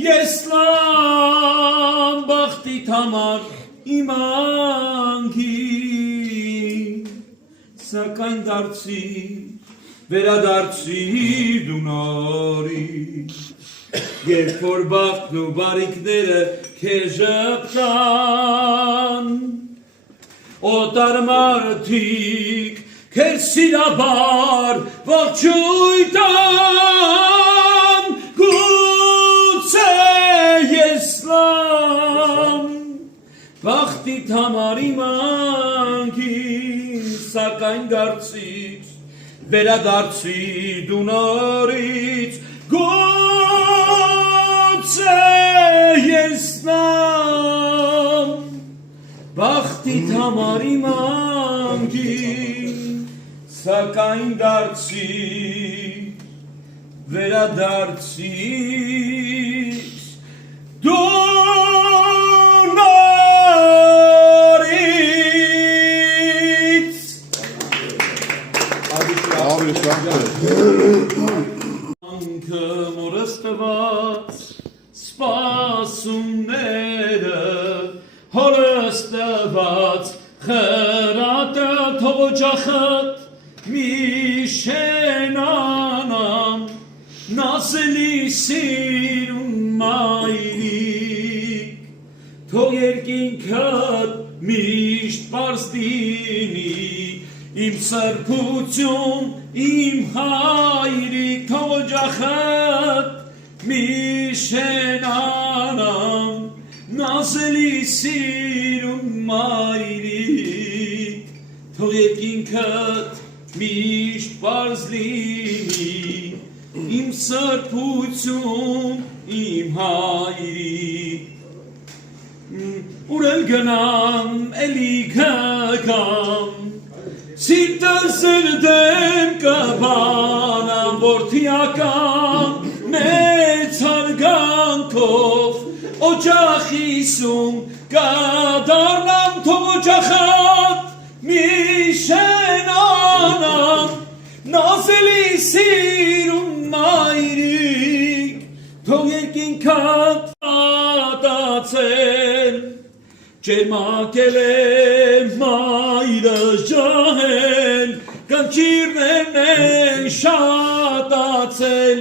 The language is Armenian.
Եսլամ բախտիտ համար իմանքի Սակայն դարձի վերադարձի դու նորից Երբ որ բախտն ու բարիքները քեզ ժպտան Օտար մարդիկ քեզ սիրաբար ողջույն տան Գուցե եսլամ բախտիտ համար իմանքին Սակայն դարձիր վերադարձի դու նորից Գուցե եսլամ բախտիտ համար իմանքին Սակայն դարձի վերադարձիր դու նորից Անքը մորս տված սպասումները հորս տված խրատը թողոջախըտ մի շենանամ նասելի սիրուն մայրիկ թող երկինքըտ միշտ պարզ դինի իմ սրբություն իմ հայրիկ թողոջախըտ մի շենանամ նասելի սիրուն մայրիկ թող երկինքըտ միշտ պարզ լինի իմ սրբություն իմ հայրիկ ուր էլ գնամ էլի կգամ սիրտս դեմ կբանամ որդիական մեծ հարգանքով օջախիսում կդառնամ թող օջախատ մի շենանամ նազելի սիրուն մայրիկ թող երկինքդ ատացել ջերմակել է մայրը ջահել կանչիրներն են շատացել